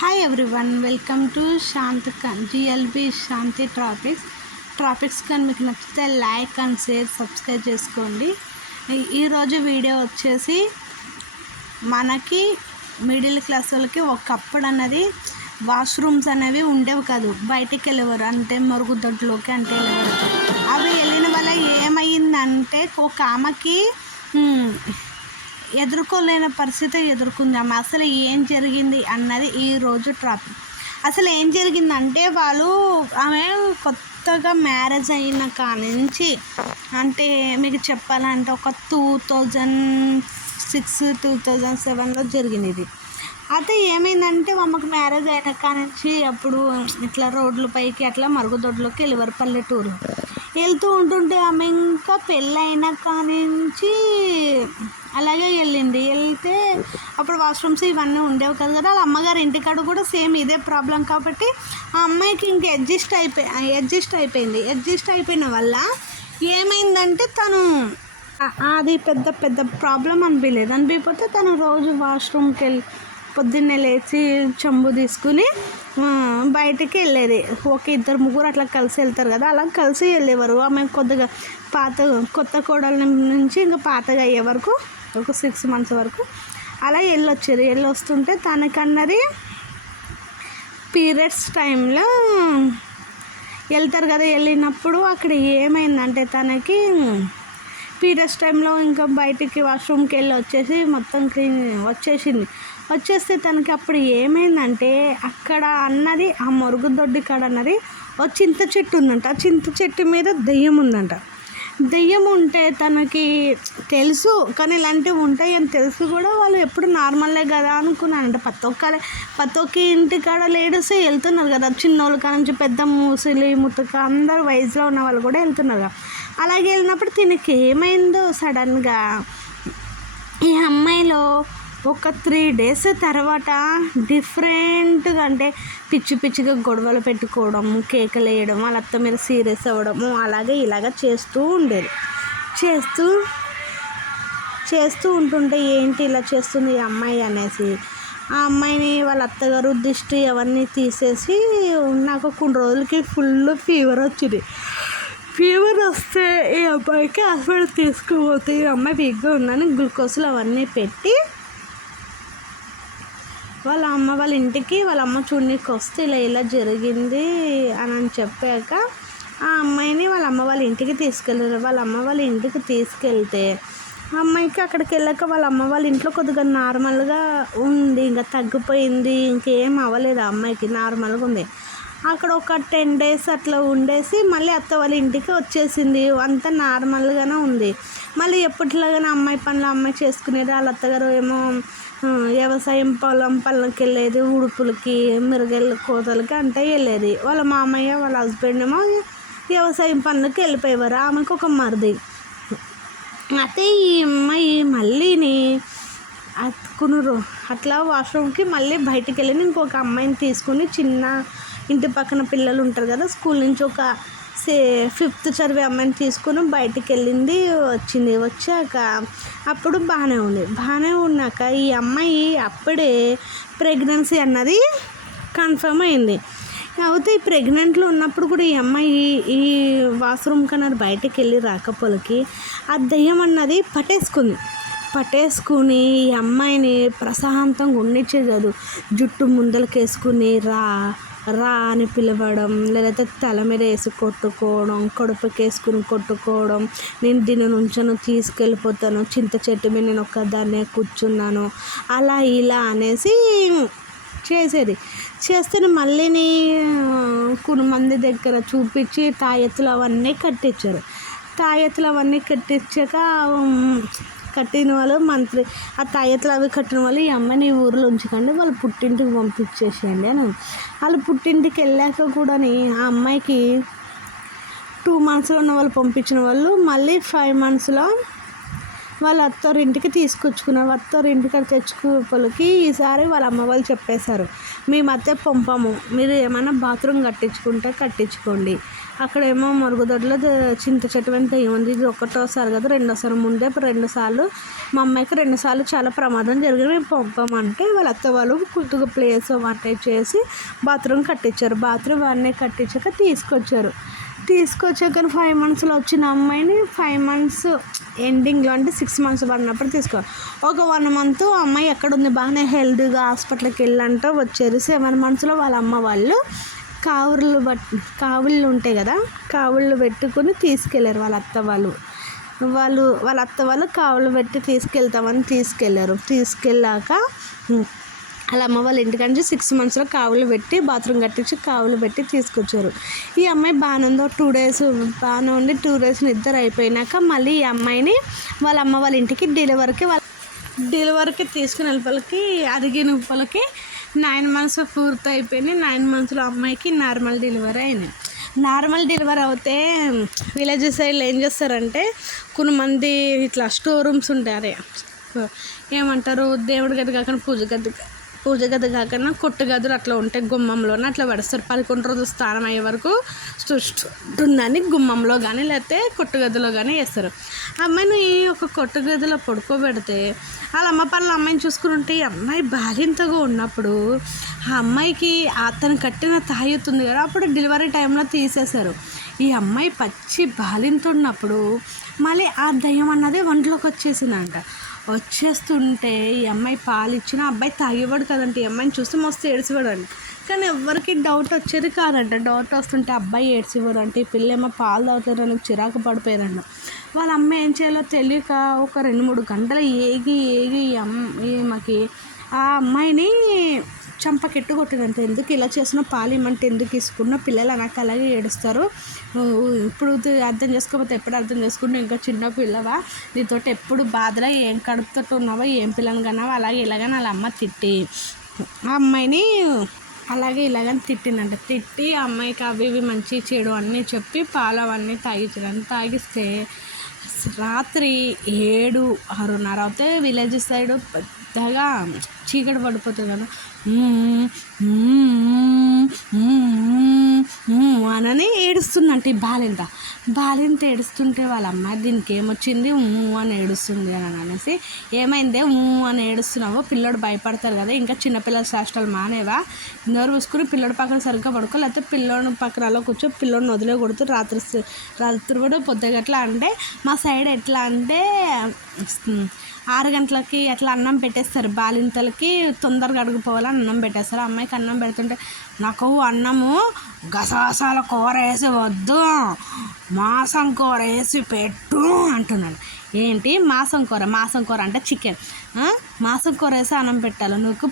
Hi everyone, welcome to Shanti GLB Shanti topics కానీ మీకు నచ్చితే లైక్ అండ్ షేర్ సబ్స్క్రైబ్ చేసుకోండి. ఈరోజు వీడియో వచ్చేసి మనకి మిడిల్ క్లాస్ వాళ్ళకి ఒకప్పుడు అన్నది వాష్రూమ్స్ అనేవి ఉండేవి కాదు, బయటికి వెళ్ళేవారు, అంటే మరుగుదొడ్లోకి అంటే వెళ్ళేవారు. అవి వెళ్ళిన వల్ల ఏమైందంటే ఒక ఆమెకి ఎదుర్కోలేని పరిస్థితి ఎదుర్కొంది. ఆమె అసలు ఏం జరిగింది అన్నది ఈరోజు టాపిక్. అసలు ఏం జరిగిందంటే ఆమె కొత్తగా మ్యారేజ్ అయిన కానించి, అంటే మీకు చెప్పాలంటే ఒక 2006-2007లో జరిగింది ఇది. అయితే ఏమైందంటే ఆమెకు మ్యారేజ్ అయిన కానించి అప్పుడు ఇట్లా రోడ్ల పైకి అట్లా మరుగుదొడ్లోకి వెళ్ళేవారు, పల్లెటూరు వెళ్తూ ఉంటుంటే ఆమె ఇంకా పెళ్ళైన కానించి అలాగే వెళ్తే అప్పుడు వాష్రూమ్స్ ఇవన్నీ ఉండేవి కదా. వాళ్ళ అమ్మగారి ఇంటికాడ కూడా సేమ్ ఇదే ప్రాబ్లం కాబట్టి ఆ అమ్మాయికి ఇంక అడ్జస్ట్ అయిపోయిన వల్ల ఏమైందంటే తను అది పెద్ద ప్రాబ్లం అనిపించకపోతే తను రోజు వాష్రూమ్కి పొద్దున్నే లేచి చెంబు తీసుకుని బయటికి వెళ్ళేది. ఒక 2-3 అట్లా కలిసి వెళ్తారు కదా, అలా కలిసి వెళ్ళేవారు. ఆమె కొద్దిగా కొత్త కోడల నుంచి ఇంకా పాతగా అయ్యే వరకు ఒక 6 months వరకు అలా వెళ్ళొస్తుంటే తనకన్నది పీరియడ్స్ టైంలో వెళ్తారు కదా. వెళ్ళినప్పుడు అక్కడ ఏమైందంటే తనకి పీరియడ్స్ టైంలో ఇంకా బయటికి వాష్రూమ్కి వచ్చేసి మొత్తం వచ్చేస్తే తనకి అప్పుడు ఏమైందంటే అక్కడ అన్నది ఆ మరుగుదొడ్డి కాడ అన్నది ఒక చింత చెట్టు ఉందంట. ఆ చింత చెట్టు మీద దెయ్యం ఉందంట. దెయ్యం ఉంటే తనకి తెలుసు, కానీ ఇలాంటివి ఉంటాయని తెలుసు కూడా వాళ్ళు ఎప్పుడు నార్మల్లే కదా అనుకున్నానంట. ప్రతి ఒక్క ఇంటికాడ లేడీస్ వెళ్తున్నారు కదా, చిన్నోళ్ళ కాడ నుంచి పెద్ద ముసలి ముతక అందరు వయసులో ఉన్న వాళ్ళు కూడా వెళ్తున్నారు కదా. అలాగే వెళ్ళినప్పుడు దీనికి ఏమైందో సడన్గా ఈ అమ్మాయిలో ఒక 3 days తర్వాత డిఫరెంట్గా, అంటే పిచ్చిగా గొడవలు పెట్టుకోవడం, కేకలు వేయడం, వాళ్ళ అత్త మీద సీరియస్ అవ్వడము, ఇలాగ చేస్తూ ఉండేది. చేస్తూ ఉంటుంటే ఏంటి ఇలా చేస్తుంది ఈ అమ్మాయి అనేసి ఆ అమ్మాయిని వాళ్ళ అత్తగారు దిష్టి అవన్నీ తీసేసి నాకు కొన్ని రోజులకి ఫుల్ ఫీవర్ వచ్చింది. ఫీవర్ వస్తే ఈ అబ్బాయికి హాస్పిటల్ తీసుకుపోతే ఈ అమ్మాయి వీక్గా ఉందని గ్లూకోజ్లు అవన్నీ పెట్టి వాళ్ళ అమ్మ వాళ్ళ ఇంటికి వాళ్ళ అమ్మ చూడనీకి వస్తే ఇలా జరిగింది అని చెప్పాక ఆ అమ్మాయిని వాళ్ళ అమ్మ వాళ్ళ ఇంటికి తీసుకెళ్ళారు. వాళ్ళ అమ్మ వాళ్ళ ఇంటికి తీసుకెళ్తే ఆ అమ్మాయికి అక్కడికి వెళ్ళాక వాళ్ళ అమ్మ వాళ్ళ ఇంట్లో కొద్దిగా నార్మల్గా ఉంది, ఇంకా తగ్గిపోయింది, ఇంకేం అవ్వలేదు. ఆ అమ్మాయికి నార్మల్గా ఉంది. అక్కడ ఒక 10 days అట్లా ఉండేసి మళ్ళీ అత్త వాళ్ళ ఇంటికి వచ్చేసింది. అంతా నార్మల్గానే ఉంది. మళ్ళీ ఎప్పటిలాగానే అమ్మాయి పనులు అమ్మాయి చేసుకునేది. వాళ్ళ అత్తగారు ఏమో వ్యవసాయం పనులకి వెళ్ళేది, ఉడుపులకి మిరగలు కోతలకి అంటే వెళ్ళేది. వాళ్ళ మామయ్య వాళ్ళ హస్బెండ్ ఏమో వ్యవసాయం పనులకి వెళ్ళిపోయేవారు. ఆమెకు ఒక మరిది. అయితే ఈ అమ్మాయి మళ్ళీని అతుకునురు అట్లా వాష్రూమ్కి మళ్ళీ బయటికి వెళ్ళి ఇంకొక అమ్మాయిని తీసుకుని, చిన్న ఇంటి పక్కన పిల్లలు ఉంటారు కదా, స్కూల్ నుంచి ఒక 5th చదివే అమ్మాయిని తీసుకుని బయటికి వచ్చాక అప్పుడు బాగానే ఉన్నాక ఈ అమ్మాయి అప్పుడే ప్రెగ్నెన్సీ అన్నది కన్ఫర్మ్ అయింది. అయితే ఈ ప్రెగ్నెంట్లో ఉన్నప్పుడు కూడా ఈ అమ్మాయి ఈ వాష్రూమ్ కన్నా బయటికి వెళ్ళి రాకపోలకి ఆ దెయ్యం అన్నది పట్టేసుకుని ఈ అమ్మాయిని ప్రశాంతంగా ఉండిచ్చేది కాదు. జుట్టు ముందలకేసుకుని రా అని పిలవడం, లేకపోతే తల మీద వేసి కొట్టుకోవడం, కడుపుకేసుకుని కొట్టుకోవడం, నేను దీని నుంచను తీసుకెళ్ళిపోతాను, చింత చెట్టు మీద నేను ఒక్కదాన్నే కూర్చున్నాను, అలా ఇలా అనేసి చేస్తే మళ్ళీని కొన్ని మంది దగ్గర చూపించి తాయెత్తులు అవన్నీ కట్టించాక కట్టిన వాళ్ళు మంత్రి ఆ తాయెత్తులు అవి కట్టిన వాళ్ళు ఈ అమ్మాయిని ఈ ఊరిలో ఉంచకండి, వాళ్ళు పుట్టింటికి పంపించేసేయండి అని. వాళ్ళు పుట్టింటికి వెళ్ళాక కూడా ఆ అమ్మాయికి 2 monthsలో ఉన్న వాళ్ళు పంపించిన వాళ్ళు మళ్ళీ 5 monthsలో వాళ్ళ అత్తోరింటికి తీసుకొచ్చుకున్నారు. అత్తోరింటికి తెచ్చుకోపోలకి ఈసారి వాళ్ళ అమ్మ వాళ్ళు చెప్పేశారు, మేము అత్తే పంపము, మీరు ఏమైనా బాత్రూమ్ కట్టించుకుంటే కట్టించుకోండి అక్కడేమో మరుగుదొడ్లో చింత చెట్టు వెంట ఏముంది, ఇది ఒకటోసారి కదా, రెండోసారి ముందే 2 సార్లు మా అమ్మాయికి 2 సార్లు చాలా ప్రమాదం జరిగింది. మేము పంపమంటే వాళ్ళ అత్త వాళ్ళు కొద్దిగా ప్లేస్ వంట చేసి బాత్రూమ్ కట్టించారు. బాత్రూమ్ అన్నీ కట్టించాక తీసుకొచ్చాక 5 మంత్స్లో వచ్చిన అమ్మాయిని 5 మంత్స్ ఎండింగ్లో అంటే 6 మంత్స్ పడినప్పుడు ఒక 1 మంత్ అమ్మాయి ఎక్కడుంది బాగానే హెల్తీగా హాస్పిటల్కి వెళ్ళంటే వచ్చారు. 7 మంత్స్లో వాళ్ళ అమ్మ వాళ్ళు కావుళ్ళు ఉంటాయి కదా, కావుళ్ళు పెట్టుకుని తీసుకెళ్ళారు వాళ్ళ అత్త వాళ్ళు కావులు పెట్టి తీసుకెళ్తామని తీసుకెళ్ళాక వాళ్ళ అమ్మ వాళ్ళ ఇంటికంటే 6 మంత్స్లో కావులు పెట్టి బాత్రూమ్ కట్టించి కావులు పెట్టి తీసుకొచ్చారు. ఈ అమ్మాయి బాగానే ఉందో 2 days బాగానే ఉండి 2 days నిద్ర అయిపోయినాక మళ్ళీ ఈ అమ్మాయిని వాళ్ళ అమ్మ వాళ్ళ ఇంటికి డెలివరీకి తీసుకుని వెళ్ళి అరిగిన వాళ్ళకి 9 months పూర్తి అయిపోయినాయి. 9 monthsలో అమ్మాయికి నార్మల్ డెలివరీ అయినాయి. నార్మల్ డెలివరీ అవుతే విలేజెస్ సైడ్లో ఏం చేస్తారంటే కొంతమంది ఇట్లా స్టోర్ రూమ్స్ ఉంటాయి, అదే ఏమంటారు, దేవుడి గది కాకుండా పూజ గది కాకుండా కొట్టు గదులు అట్లా ఉంటాయి, గుమ్మంలోనే అట్లా పడేస్తారు. 11 రోజులు స్నానం అయ్యే వరకు ఉంటుందని గుమ్మంలో కానీ లేకపోతే కొట్టు గదిలో కానీ వేస్తారు. అమ్మాయిని ఒక కొట్టు గదిలో పడుకోబెడితే వాళ్ళ అమ్మ పనులు అమ్మాయిని చూసుకుంటే ఈ అమ్మాయి బాలింతగా ఉన్నప్పుడు ఆ అమ్మాయికి అతను కట్టిన తాయుతుంది కదా, అప్పుడు డెలివరీ టైంలో తీసేశారు. ఈ అమ్మాయి పచ్చి బాలింత ఉన్నప్పుడు మళ్ళీ ఆ దయ్యం అన్నది ఒంట్లోకి వచ్చేస్తుంటే ఈ అమ్మాయి పాలు ఇచ్చిన అబ్బాయి తాగేవాడు కదంటే ఈ అమ్మాయిని చూస్తే మస్తు ఏడ్చేవాడు అంట. కానీ ఎవరికి డౌట్ వచ్చేది కాదంట. డౌట్ వస్తుంటే అబ్బాయి ఏడ్చేవాడు అంటే ఈ పిల్ల ఏమో పాలు తాగుతారు అని చిరాకు పడిపోయారంట. వాళ్ళ అమ్మ ఏం చేయాలో తెలియక ఒక 2-3 గంటలు ఏగి ఈమెకి ఆ అమ్మాయిని చంపకెట్టు కొట్టినంత. ఎందుకు ఇలా చేసిన, పాలు ఇమ్మంటే ఎందుకు తీసుకున్న, పిల్లలు నాకు అలాగే ఏడుస్తారు, ఇప్పుడు అర్థం చేసుకోకపోతే ఎప్పుడు అర్థం చేసుకుంటే ఇంకా చిన్న పిల్లవా, నీతో ఎప్పుడు బాధలో ఏం కడుపుతో ఉన్నావో, ఏం పిల్లని కన్నావో అలాగే ఇలాగని వాళ్ళ అమ్మ తిట్టి ఆ అమ్మాయిని అలాగే ఇలాగని తిట్టిందంట. తిట్టి ఆ అమ్మాయికి అవి ఇవి మంచి చెడు అన్నీ చెప్పి పాలు అవన్నీ తాగిస్తే రాత్రి 7-6:30 అవుతే విలేజ్ సైడ్ పెద్దగా చీకటి పడిపోతుంది కదా, అని ఏడుస్తుందంట. ఈ బాలింత ఏడుస్తుంటే వాళ్ళ అమ్మాయి దీనికి ఏమొచ్చింది అని ఏడుస్తుంది అని అనేసి, ఏమైందే అని ఏడుస్తున్నావో, పిల్లడు భయపడతారు కదా, ఇంకా చిన్నపిల్లల శాస్త్రాలు మానేవా, నోరు పూసుకుని పిల్లడి పక్కన సరిగ్గా పడుకో, లేకపోతే పిల్లోని పక్కన అలా కూర్చో, పిల్లోని వదిలే కొడుతూ రాత్రి కూడా పొద్దుగట్లా అంటే మా సైడ్ ఎట్లా అంటే 6 గంటలకి అట్లా అన్నం పెట్టేస్తారు. బాలింతలకి తొందరగా అడుగుపోవాలని అన్నం పెట్టేస్తారు. అమ్మాయికి అన్నం పెడుతుంటే నాకు అన్నము గసాసాల కూర వేసి వద్దు, మాంసం కూర వేసి పెట్టు అంటున్నాడు. ఏంటి మాంసం కూర అంటే చికెన్, మాంసం కూర వేసి అన్నం పెట్టాలి. నువ్వు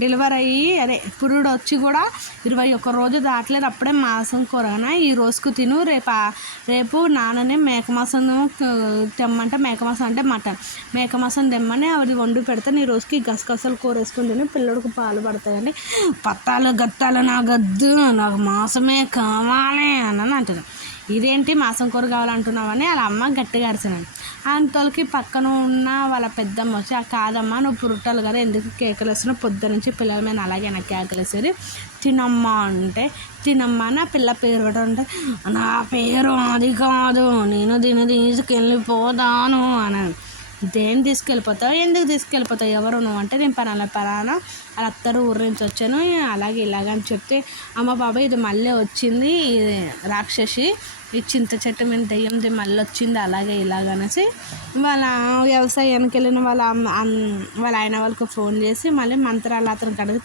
డెలివరీ అయ్యి పురుడు వచ్చి కూడా 21 రోజు దాటలేదు, అప్పుడే మాంసం కూరనా, ఈ రోజుకు తిను, రేపు నాన్ననే మేక మాంసం తెమ్మంటే, మేక మాంసం అంటే మటన్, మేక మాంసం తెమ్మని అది వండి పెడితే నీ రోజుకి గసగసాలు కూర వేసుకుని తిని పిల్లడికి పాలు పడతాయండి. పత్తాలు గత్తాలు నా గద్దు, నాకు మాంసమే కావాలి అని అంటున్నాను. ఇదేంటి మాంసం కూర కావాలంటున్నావని వాళ్ళ అమ్మ గట్టిగా అరిచినాడు. అంతలోకి పక్కన ఉన్న వాళ్ళ పెద్దమ్మ వచ్చి, కాదమ్మా నువ్వు పురుటాలు కదా, ఎందుకు కేకలు వేస్తున్నావు, పొద్దు నుంచి పిల్లల మీద అలాగే నాకు కేకలు వేసేది, తినమ్మా అంటే, తినమ్మా నా పిల్ల పేరు కూడా అంటే, నా పేరు అది కాదు, నేను దీన్ని తీసుకెళ్ళిపోతాను అని. దేని తీసుకెళ్ళిపోతావు, ఎందుకు తీసుకెళ్ళిపోతావు, ఎవరు నువ్వు అంటే, నేను పలానా వాళ్ళ అత్తరు ఊరి నుంచి వచ్చాను, అలాగే ఇలాగని చెప్తే, అమ్మ బాబాయ్ ఇది మళ్ళీ వచ్చింది, రాక్షసి ఈ చింత చెట్టు మీద దెయ్యంది మళ్ళీ వచ్చింది, అలాగే ఇలాగనేసి వాళ్ళ వ్యవసాయానికి వెళ్ళిన వాళ్ళ ఆయన వాళ్ళకి ఫోన్ చేసి మళ్ళీ మంత్రాలు అతని కాడికి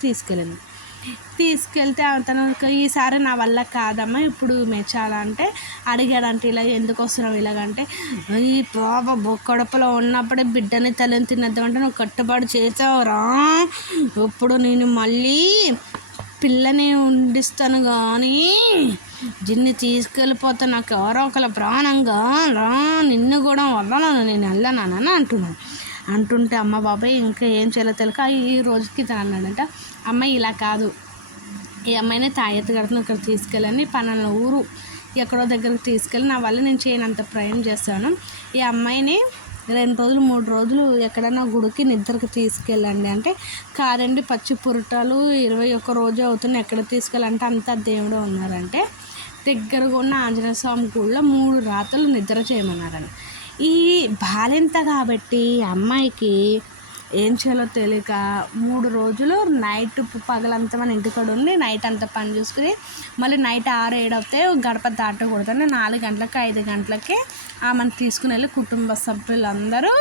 తీసుకెళ్తే అతను ఈసారి నా వల్ల కాదమ్మా ఇప్పుడు మెచ్చాలంటే అడిగాడంటే, ఇలా ఎందుకు వస్తున్నావు ఇలాగంటే, ఈ పాప కడుపులో ఉన్నప్పుడే బిడ్డని తల్లిని తినేద్దామంటే నువ్వు కట్టుబడి చేసావురా, ఇప్పుడు నేను మళ్ళీ పిల్లని ఉండిస్తాను కానీ జిన్ని తీసుకెళ్ళిపోతే నాకు ఎవరో ఒకళ్ళ ప్రాణంగా రా, నిన్ను కూడా వదలను, నేను వెళ్ళనానని అంటుంటే అమ్మ బాబాయ్ ఇంకా ఏం చేయాలో తెలియక ఈ రోజుకి తను అన్నాడంట, అమ్మాయి ఇలా కాదు, ఈ అమ్మాయిని తాయెత్తు కడుతున్న ఇక్కడ తీసుకెళ్ళని పలానా ఊరు ఎక్కడో దగ్గరికి తీసుకెళ్ళి నా వల్ల నేను చేయనంత ప్రయాణం చేస్తాను, ఈ అమ్మాయిని 2 రోజులు 3 రోజులు ఎక్కడైనా గుడికి నిద్రకు తీసుకెళ్ళండి అంటే, కాదండి పచ్చి పురటాలు 21 రోజు అవుతుంది ఎక్కడ తీసుకెళ్ళాలంటే అంతా దేవుడే ఉన్నారంటే, దగ్గరగా ఉన్న ఆంజనేయ స్వామి గుడిలో 3 రాత్రులు నిద్ర చేయమన్నారండి. ఈ బాలింత కాబట్టి అమ్మాయికి ఏం చేయాలో తెలియక 3 రోజులు నైట్ పగలంతా మన ఇంటికాడ ఉండి నైట్ అంతా పని చూసుకుని మళ్ళీ నైట్ 6, 7 అవుతే గడప దాటకూడదని 4 గంటలకి 5 గంటలకి ఆమెను తీసుకుని వెళ్ళి కుటుంబ సభ్యులందరూ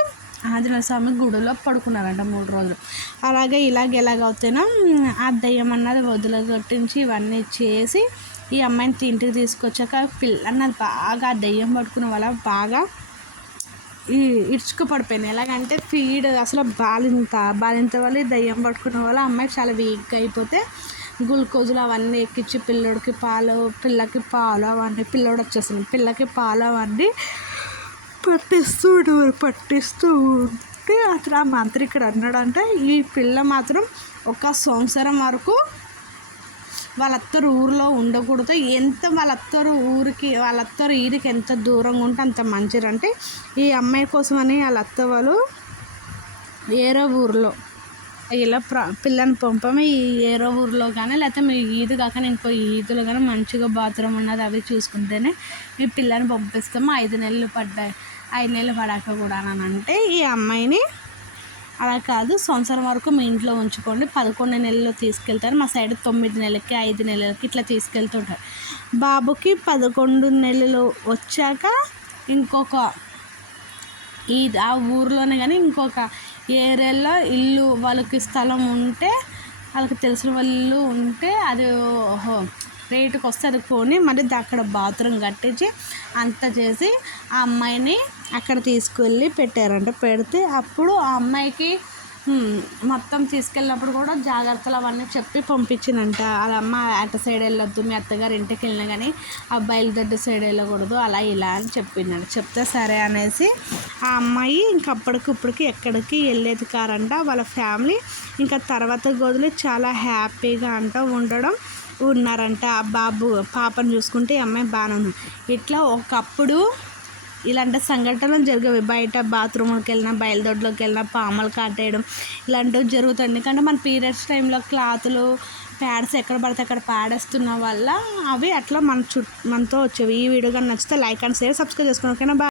ఆంజనేయ స్వామి గుడిలో పడుకున్నారంట 3 రోజులు. అలాగే ఎలాగవుతేనో ఆ దయ్యం అన్నది వదిలిగొట్టించి ఇవన్నీ చేసి ఈ అమ్మాయిని ఇంటికి తీసుకొచ్చాక పిల్లన్నది బాగా దయ్యం పట్టుకున్న వాళ్ళ బాగా ఇరుచుకు పడిపోయింది. ఎలాగంటే ఫీడ్ అసలు బాలింత వల్ల దయ్యం పట్టుకున్న వల్ల అమ్మాయి చాలా వీక్గా అయిపోతే గ్లూకోజులు అవన్నీ ఎక్కించి పిల్లకి పాలు అవన్నీ పిల్లోడు వచ్చేసింది పిల్లకి పాలు అవన్నీ పట్టిస్తూ ఉంటే అతను ఆ మంత్రి ఇక్కడ అన్నాడంటే ఈ పిల్ల మాత్రం 1 సంవత్సరం వరకు వాళ్ళత్తరు ఊరిలో ఉండకూడదు. ఎంత వాళ్ళత్తరు ఈడికి ఎంత దూరంగా ఉంటే అంత మంచిదంటే ఈ అమ్మాయి కోసమని వాళ్ళ అత్త వాళ్ళు వేరే ఊరిలో ఇలా పిల్లని పంపమే ఈ వేరే ఊరిలో కానీ లేకపోతే మీ ఈదు కాక ఇంకో ఈదులో కానీ మంచిగా బాత్రూమ్ ఉన్నది అవి చూసుకుంటేనే మీ పిల్లని పంపిస్తాము. 5 నెలలు పడ్డాయి 5 నెలలు పడాక కూడా అని అంటే ఈ అమ్మాయిని అలా కాదు సంవత్సరం వరకు మీ ఇంట్లో ఉంచుకోండి 11 నెలల్లో తీసుకెళ్తారు. మా సైడ్ 9 నెలలకి 5 నెలలకి ఇట్లా తీసుకెళ్తుంటారు. బాబుకి 11 నెలలు వచ్చాక ఇంకొక ఆ ఊరిలోనే కానీ ఇంకొక ఏరియాలో ఇల్లు వాళ్ళకి స్థలం ఉంటే వాళ్ళకి తెలిసిన వాళ్ళు ఉంటే అది రేటుకి వస్తే అది కొని మళ్ళీ అక్కడ బాత్రూమ్ కట్టించి అంతా చేసి ఆ అమ్మాయిని అక్కడ తీసుకువెళ్ళి పెట్టారంట. పెడితే అప్పుడు ఆ అమ్మాయికి మొత్తం తీసుకెళ్ళినప్పుడు కూడా జాగ్రత్తలు అవన్నీ చెప్పి పంపించిందంట. వాళ్ళ అమ్మ అటు సైడ్ వెళ్ళొద్దు మీ అత్తగారు ఇంటికి వెళ్ళినా కానీ ఆ బయలుదేరి సైడ్ వెళ్ళకూడదు అలా ఇలా అని చెప్పిందంట. చెప్తే సరే అనేసి ఆ అమ్మాయి ఇంకప్పటికిప్పటికి ఎక్కడికి వెళ్ళేది కారంట. వాళ్ళ ఫ్యామిలీ ఇంకా తర్వాత గదులు చాలా హ్యాపీగా ఉన్నారంట. ఆ పాపను చూసుకుంటే ఈ అమ్మాయి బాగానే ఉంది. ఇట్లా ఒకప్పుడు ఇలాంటి సంఘటనలు జరిగేవి. బయట బాత్రూమ్కి వెళ్ళినా బయలుదొడ్లోకి వెళ్ళినా పాములు కాటేయడం ఇలాంటివి జరుగుతుంది. ఎందుకంటే మన పీరియడ్స్ టైంలో క్లాతులు ప్యాడ్స్ ఎక్కడ పడితే అక్కడ పాడేస్తున్న వల్ల అవి అట్లా మనతో వచ్చేవి. ఈ వీడియో కానీ నచ్చితే లైక్ అండ్ షేర్ సబ్స్క్రైబ్ చేసుకోండి. ఓకేనా?